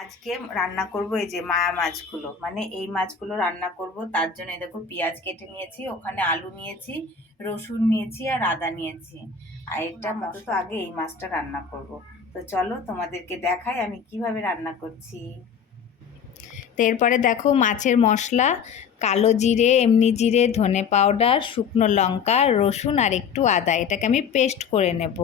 আজকে রান্না করব এই যে মায়া মাছগুলো। মানে এই মাছগুলো রান্না করব তার জন্য দেখো পেঁয়াজ কেটে নিয়েছি ওখানে আলু নিয়েছি রসুন নিয়েছি আর আদা নিয়েছি। আর এটা মতো তো আগে এই মাছটা রান্না করব। তো চলো তোমাদেরকে দেখাই আমি কীভাবে রান্না করছি। তো এরপরে দেখো মাছের মশলা কালো জিরে, এমনি জিরে, ধনে পাউডার, শুকনো লঙ্কা, রসুন আর একটু আদা। এটাকে আমি পেস্ট করে নেব।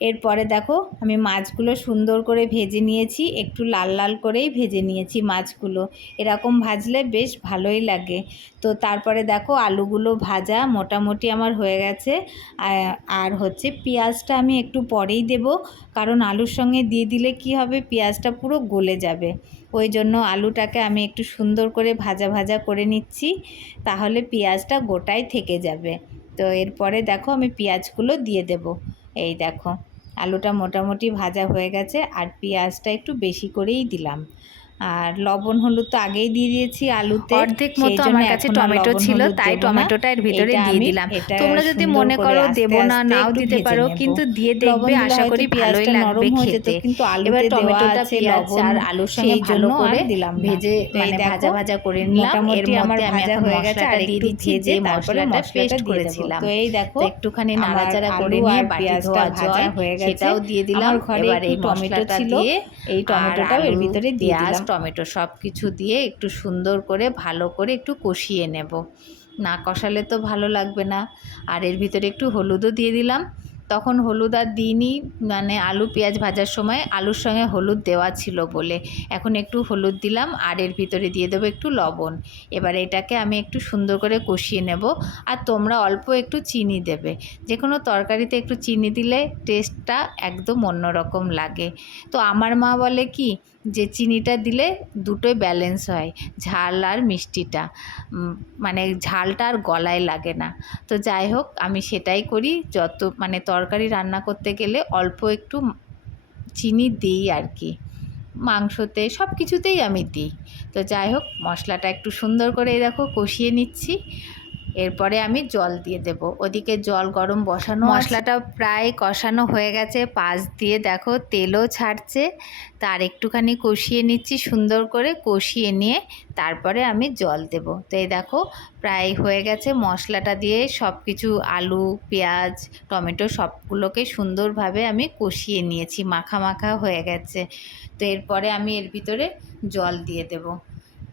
এরপরে দেখো, আমি মাছগুলো সুন্দর করে ভেজে নিয়েছি। একটু লাল লাল করেই ভেজে নিয়েছি মাছগুলো। এরকম ভাজলে বেশ ভালোই লাগে। তো তারপরে দেখো, আলুগুলো ভাজা মোটামুটি আমার হয়ে গেছে। আর হচ্ছে পেঁয়াজটা আমি একটু পরেই দেব। কারণ আলুর সঙ্গে দিয়ে দিলে কি হবে? পেঁয়াজটা পুরো গলে যাবে। ওই জন্য আলুটাকে আমি একটু সুন্দর করে ভাজা ভাজা করে নিচ্ছি, তাহলে পেঁয়াজটা গোটাই থেকে যাবে। তো এরপরে দেখো আমি পেঁয়াজগুলো দিয়ে দেব। এই দেখো, আলুটা মোটামুটি ভাজা হয়ে গেছে, আর পেঁয়াজটা একটু বেশি করেই দিলাম। আর লবণ হলুদ তো আগেই দিয়ে দিয়েছি আলুতে। অর্ধেক মতো আমার কাছে টমেটো ছিল তাই টমেটোটা এর ভিতরে দিয়ে দিলাম। তোমরা যদি মনে করো দেব না নাও দিতে পারো কিন্তু দিয়ে দেখবে আশা করি ভালোই লাগবে খেতে। কিন্তু এবার টমেটোটা পেঁয়াজ আর আলুর সঙ্গে ভালো করে দিলাম ভেজে মানে ভাজা ভাজা করে নিলাম। এর মধ্যে আমি এখন মশলাটা দিয়ে দিচ্ছি যে মশলাটা পেস্ট করেছিলাম। তো এই দেখো একটুখানি নাড়াচাড়া করে নিয়ে বাটি ধোয়া জল হয়ে গেছে সেটাও দিয়ে দিলাম। এবার এই টমেটো দিয়ে এই টমেটোটাও এর ভিতরে দিয়ে দিলাম টমেটো সব কিছু দিয়ে একটু সুন্দর করে, ভালো করে একটু কষিয়ে নেব। না কষালে তো ভালো লাগবে না। আর এর ভিতরে একটু হলুদও দিয়ে দিলাম। তখন হলুদ আর দিইনি মানে আলু পেঁয়াজ ভাজার সময় আলুর সঙ্গে হলুদ দেওয়া ছিল বলে। এখন একটু হলুদ দিলাম, আর এর ভিতরে দিয়ে দেবো একটু লবণ। এবার এটাকে আমি একটু সুন্দর করে কষিয়ে নেব, আর তোমরা অল্প একটু চিনি দেবে। যে কোনো তরকারিতে একটু চিনি দিলে টেস্টটা একদম অন্যরকম লাগে। তো আমার মা বলে কি, যে চিনিটা দিলে দুটোই ব্যালেন্স হয়, ঝাল আর মিষ্টিটা। মানে ঝালটা আর গলায় লাগে না। তো যাই হোক, আমি সেটাই করি, যত মানে তরকারি রান্না করতে গেলে অল্প একটু চিনি দিই আর কি। মাংসতে সব কিছুতেই আমি দিই। তো যাই হোক, মশলাটা একটু সুন্দর করে দেখো কষিয়ে নিচ্ছি। এরপরে আমি জল দিয়ে দেব। ওদিকে জল গরম বসানো মশলাটা প্রায় কষানো হয়ে গেছে। পাশ দিয়ে দেখো তেলও ছাড়ছে। তার একটুখানি কষিয়ে নিচ্ছি, সুন্দর করে কষিয়ে নিয়ে তারপরে আমি জল দেব। তো এই দেখো প্রায় হয়ে গেছে। মশলাটা দিয়ে সব কিছু আলু, পেঁয়াজ, টমেটো সবগুলোকে সুন্দরভাবে আমি কষিয়ে নিয়েছি। মাখা মাখা হয়ে গেছে। তো এরপরে আমি এর ভিতরে জল দিয়ে দেব।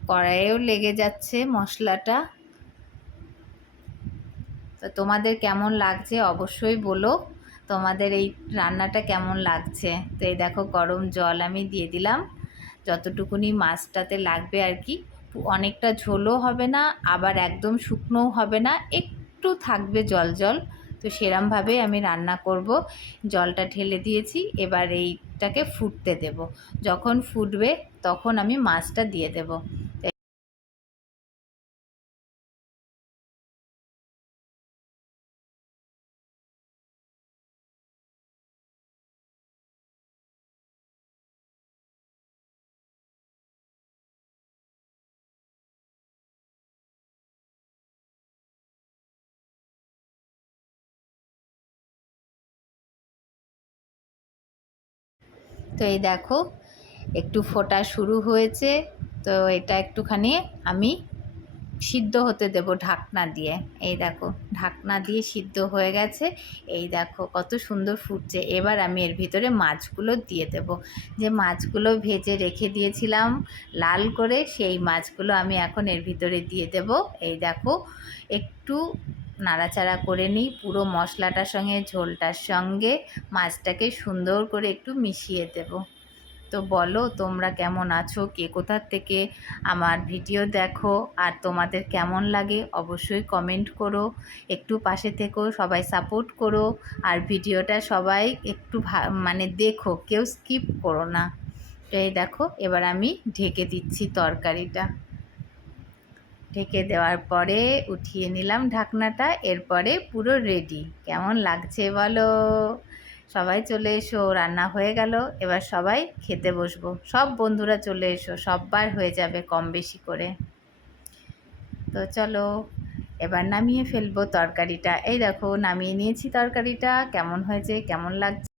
কড়াইয়েও লেগে যাচ্ছে মশলাটা। তো তোমাদের কেমন লাগছে অবশ্যই বলো। তোমাদের এই রান্নাটা কেমন লাগছে? তো এই দেখো গরম জল আমি দিয়ে দিলাম। যতটুকুনি মাছটাতে লাগবে আর কি। অনেকটা ঝোলও হবে না, আবার একদম শুকনোও হবে না, একটু থাকবে জল জল। তো সেরমভাবে আমি রান্না করব। জলটা ঢেলে দিয়েছি, এবার এইটাকে ফুটতে দেব। যখন ফুটবে তখন আমি মাছটা দিয়ে দেব। তো এই দেখো, একটু ফোটা শুরু হয়েছে। তো এটা একটুখানি আমি সিদ্ধ হতে দেব ঢাকনা দিয়ে। এই দেখো, ঢাকনা দিয়ে সিদ্ধ হয়ে গেছে। এই দেখো, কত সুন্দর ফুটছে। এবার আমি এর ভিতরে মাছগুলো দিয়ে দেব। যে মাছগুলো ভেজে রেখে দিয়েছিলাম লাল করে, সেই মাছগুলো আমি এখন এর ভিতরে দিয়ে দেব। এই দেখো, একটু নাড়াচাড়া করে নিই, পুরো মশলাটার সঙ্গে, ঝোলটার সঙ্গে, মাছটাকে সুন্দর করে একটু মিশিয়ে দেব। তো বলো, তোমরা কেমন আছো? কে কোথার থেকে আমার ভিডিও দেখো? আর তোমাদের কেমন লাগে? অবশ্যই কমেন্ট করো। একটু পাশে থেকেও সবাই সাপোর্ট করো। আর ভিডিওটা সবাই একটু মানে দেখো, কেউ স্কিপ করো না। এই দেখো, এবার আমি ঢেকে দিচ্ছি তরকারিটা। ঢেকে দেওয়ার পরে উঠিয়ে নিলাম ঢাকনাটা, এরপরে পুরো রেডি কেমন লাগছে বলো? সবাই চলে এসো, রান্না হয়ে গেল। এবার সবাই খেতে বসবো। সব বন্ধুরা চলে এসো, সববার হয়ে যাবে কম বেশি করে। তো চলো, এবার নামিয়ে ফেলব তরকারিটা। এই দেখো, নামিয়ে নিয়েছি তরকারিটা। কেমন হয়েছে, কেমন লাগছে?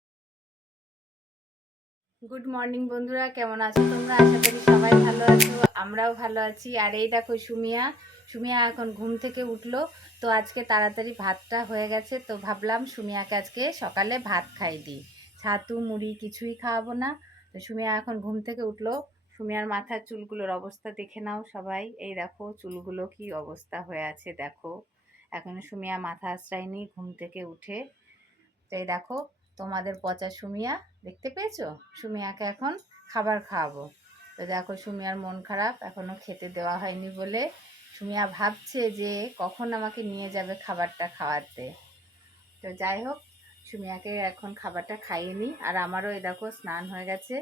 গুড মর্নিং বন্ধুরা। কেমন আছো তোমরা? আশা করি সবাই ভালো আছো, আমরাও ভালো আছি। আর এই দেখো সুমিয়া সুমিয়া এখন ঘুম থেকে উঠল। তো আজকে তাড়াতাড়ি ভাতটা হয়ে গেছে। তো ভাবলাম সুমিয়াকে আজকে সকালে ভাত খাই দিই। ছাতু, মুড়ি কিছুই খাওয়াবো না। তো সুমিয়া এখন ঘুম থেকে উঠল। সুমিয়ার মাথার চুলগুলোর অবস্থা দেখে নাও সবাই। এই দেখো চুলগুলো কি অবস্থা হয়ে আছে, দেখো। এখন সুমিয়া মাথা আশ্রায়নি ঘুম থেকে উঠে। তো এই দেখো তোমাদের পচা সুমিয়া, দেখতে পেয়েছ? সুমিয়াকে এখন খাবার খাওয়াবো। তো দেখো, সুমিয়ার মন খারাপ এখনও খেতে দেওয়া হয়নি বলে সুমিয়া ভাবছে যে কখন আমাকে নিয়ে যাবে খাবারটা খাওয়াতে। তো যাই হোক, সুমিয়াকে এখন খাবারটা খাইয়ে নিই। আর আমারও এই দেখো, স্নান হয়ে গেছে।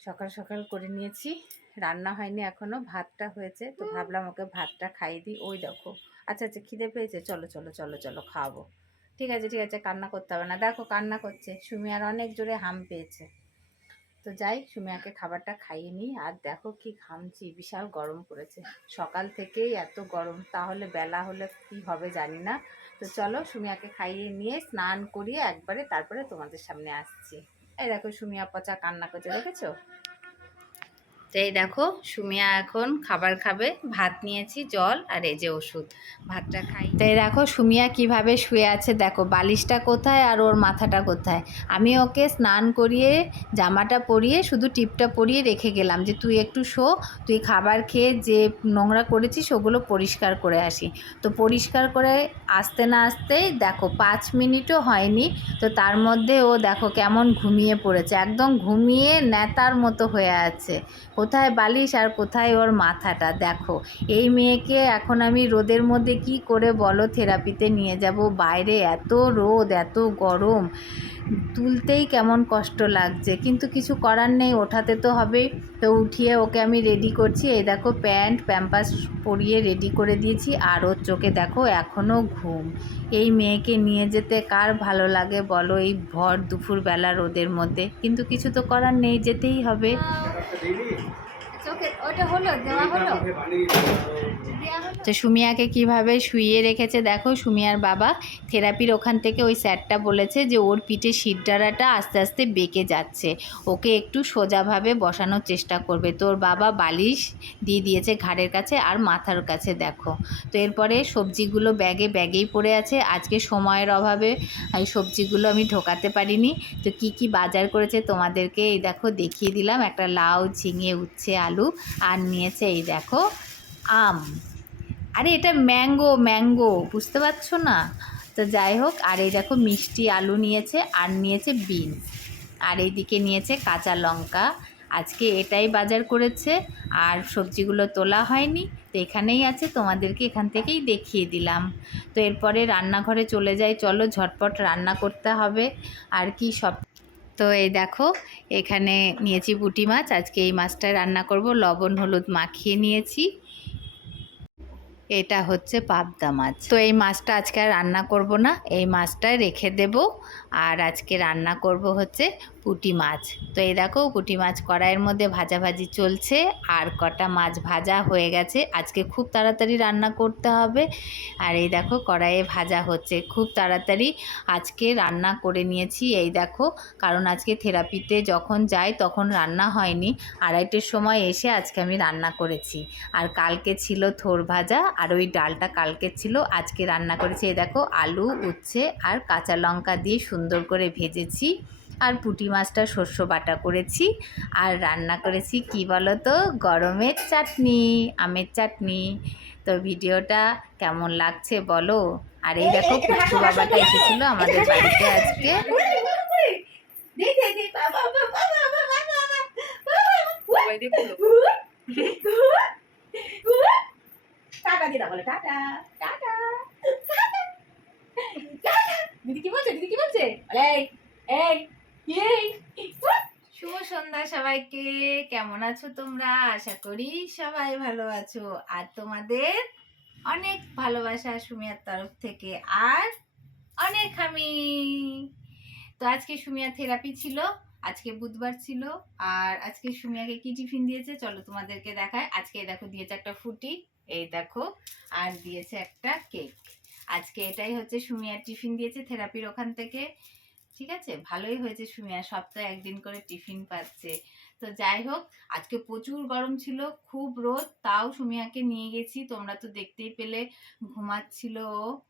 সকাল সকাল করে নিয়েছি। রান্না হয়নি এখনও ভাতটা হয়েছে। তো ভাবলাম ওকে ভাতটা খাইয়ে দিই। ওই দেখো। আচ্ছা আচ্ছা খিদে পেয়েছে? চলো চলো চলো চলো, খাওয়াবো। ঠিক আছে ঠিক আছে, কান্না করতে হবে না। দেখো কান্না করছে। সুমিয়ার অনেক জোরে হাম পেয়েছে। তো যাই, সুমিয়াকে খাবারটা খাইয়ে নিই। আর দেখো কি ঘামছি, বিশাল গরম পড়েছে। সকাল থেকেই এত গরম, তাহলে বেলা হলে কি হবে জানি না। তো চলো, সুমিয়াকে খাইয়ে নিয়ে স্নান করিয়ে একবারে তারপরে তোমাদের সামনে আসছি। এই দেখো সুমিয়া পচা কান্না করছে, দেখেছ? তো এই দেখো, সুমিয়া এখন খাবার খাবে। ভাত নিয়েছি, জল আর এই যে ওষুধ। ভাতটা খাই। তো এই দেখো, সুমিয়া কীভাবে শুয়ে আছে দেখো, বালিশটা কোথায় আর ওর মাথাটা কোথায়? আমি ওকে স্নান করিয়ে, জামাটা পরিয়ে, শুধু টিপটা পরিয়ে রেখে গেলাম যে তুই একটু শো, তুই খাবার খেয়ে যে নোংরা করেছিস ওগুলো পরিষ্কার করে আসি। তো পরিষ্কার করে আসতে না আসতেই দেখো, পাঁচ মিনিটও হয়নি। তো তার মধ্যে ও দেখো কেমন ঘুমিয়ে পড়েছে, একদম ঘুমিয়ে নেতার মতো হয়ে আছে। কোথায় বালিশ আর কোথায় ওর মাথাটা? দেখো, এই মেয়েকে এখন আমি রোদের মধ্যে কি করে বলো? থেরাপিতে নিয়ে যাব। বাইরে এত রোদ, এত গরম। তুলতেই কেমন কষ্ট লাগছে। কিন্তু কিছু করার নেই, ওঠাতে তো হবেই। তো উঠিয়ে ওকে আমি রেডি করছি। এই দেখো প্যান্ট, প্যাম্পাস পরিয়ে রেডি করে দিয়েছি। আর ওর চোখে দেখো এখনও ঘুম। এই মেয়েকে নিয়ে যেতে কার ভালো লাগে বলো এই ভর দুপুরবেলা রোদের মধ্যে? কিন্তু কিছু তো করার নেই, যেতেই হবে। তো সুমিয়াকে কীভাবে শুইয়ে রেখেছে দেখো, সুমিয়ার বাবা থেরাপির ওখান থেকে ওই স্যারটা বলেছে যে ওর পিঠে শিরডারাটা আস্তে আস্তে বেঁকে যাচ্ছে। ওকে একটু সোজাভাবে বসানোর চেষ্টা করবে। তোর বাবা বালিশ দিয়ে দিয়েছে ঘাড়ের কাছে আর মাথার কাছে, দেখো। তো এরপরে সবজিগুলো ব্যাগে ব্যাগেই পড়ে আছে। আজকে সময়ের অভাবে এই সবজিগুলো আমি ঢোকাতে পারিনি। তো কি কি বাজার করেছে তোমাদেরকে এই দেখো, দেখিয়ে দিলাম। একটা লাউ ঝিঙে উচ্ছে, আলু আর নিয়েছে এই দেখো আম। আরে এটা ম্যাঙ্গো ম্যাঙ্গো, বুঝতে পারছ না? তো যাই হোক, আর এই দেখো মিষ্টি আলু নিয়েছে আর নিয়েছে বিনস। আর এইদিকে নিয়েছে কাঁচা লঙ্কা। আজকে এটাই বাজার করেছে আর সবজিগুলো তোলা হয়নি। তো এখানেই আছে, তোমাদেরকে এখান থেকেই দেখিয়ে দিলাম। তো এরপরে রান্নাঘরে চলে যাই। চলো ঝটপট রান্না করতে হবে। আর কি সব তো এই দেখো, এখানে নিয়েছি পুঁটি মাছ। আজকে এই মাছটা রান্না করব। লবণ, হলুদ মাখিয়ে নিয়েছি। এটা হচ্ছে পাবদা মাছ। তো এই মাছটা আজকে আর রান্না করব না, এই মাছটা রেখে দেব। আর আজকে রান্না করব হচ্ছে পুঁটি মাছ। তো এই দেখো, পুঁটি মাছ কড়াইয়ের মধ্যে ভাজাভাজি চলছে। আর কটা মাছ ভাজা হয়ে গেছে। আজকে খুব তাড়াতাড়ি রান্না করতে হবে। আর এই দেখো, কড়াইয়ে ভাজা হচ্ছে। খুব তাড়াতাড়ি আজকে রান্না করে নিয়েছি। এই দেখো, কারণ আজকে থেরাপিতে যখন যাই তখন রান্না হয়নি। আড়াইটের সময় এসে আজকে আমি রান্না করেছি। আর কালকে ছিল থোর ভাজা আর ওই ডালটা কালকে ছিল আজকে রান্না করেছি এই দেখো আলু উচ্ছে আর কাঁচা লঙ্কা দিয়ে সুন্দর করে ভেজেছি আর পুঁটি মাছটা শস্য বাটা করেছি আর রান্না করেছি কি বলো তো গরমের চাটনি আমের চাটনি তো ভিডিওটা কেমন লাগছে বলো আর এই দেখো পুষ্পু বাবাটা এসেছিল আমাদের বাড়িতে আজকে টাটা দিদা বলে, টাটা টাটা দিদি কি বলছে, দিদি কি বলছে? এই এই শুভ সন্ধ্যা সবাইকে, কেমন আছো তোমরা? আশা করি সবাই ভালো আছো। আর তোমাদের অনেক ভালোবাসা সুমিয়ার তরফ থেকে, আর অনেক আমি। তো আজকে সুমিয়া থেরাপি ছিল, আজকে বুধবার ছিল, আর আজকে সুমিয়াকে কি টিফিন দিয়েছে? চলো তোমাদেরকে দেখায় আজকে দেখো দিয়েছে একটা ফুটি। এই দেখো, আর দিয়েছে একটা কেক। আজকে এটাই হচ্ছে সুমিয়ার টিফিন দিয়েছে থেরাপির ওখান থেকে। ঠিক আছে? ভালোই হয়েছে সুমিয়া, সপ্তাহে একদিন করে টিফিন পাচ্ছে। তো যাই হোক, আজকে প্রচুর গরম ছিল, খুব রোদ, তাও সুমিয়াকে নিয়ে গেছি। তোমরা তো দেখতেই পেলে, ঘুমাচ্ছিল ও।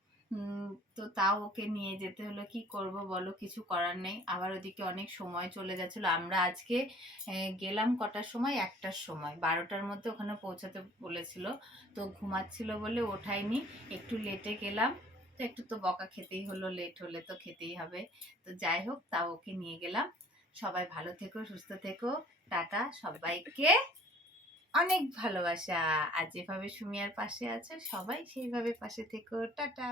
তো তাও ওকে নিয়ে যেতে হলো। কি করব বলো, কিছু করার নেই। আবার ওদিকে অনেক সময় চলে যাচ্ছিল। আমরা আজকে গেলাম কটার সময়? একটার সময়। বারোটার মধ্যে ওখানে পৌঁছাতে বলেছিল। তো ঘুমাচ্ছিল বলে ওঠাইনি। একটু লেটে গেলাম। তো একটু তো বকা খেতেই হলো। লেট হলে তো খেতেই হবে। তো যাই হোক, তাও ওকে নিয়ে গেলাম। সবাই ভালো থেকো, সুস্থ থেকো। টাটা সবাইকে। অনেক ভালোবাসা। আর যেভাবে সুমিয়ার পাশে আছে সবাই সেইভাবে পাশে থেকো। টাটা!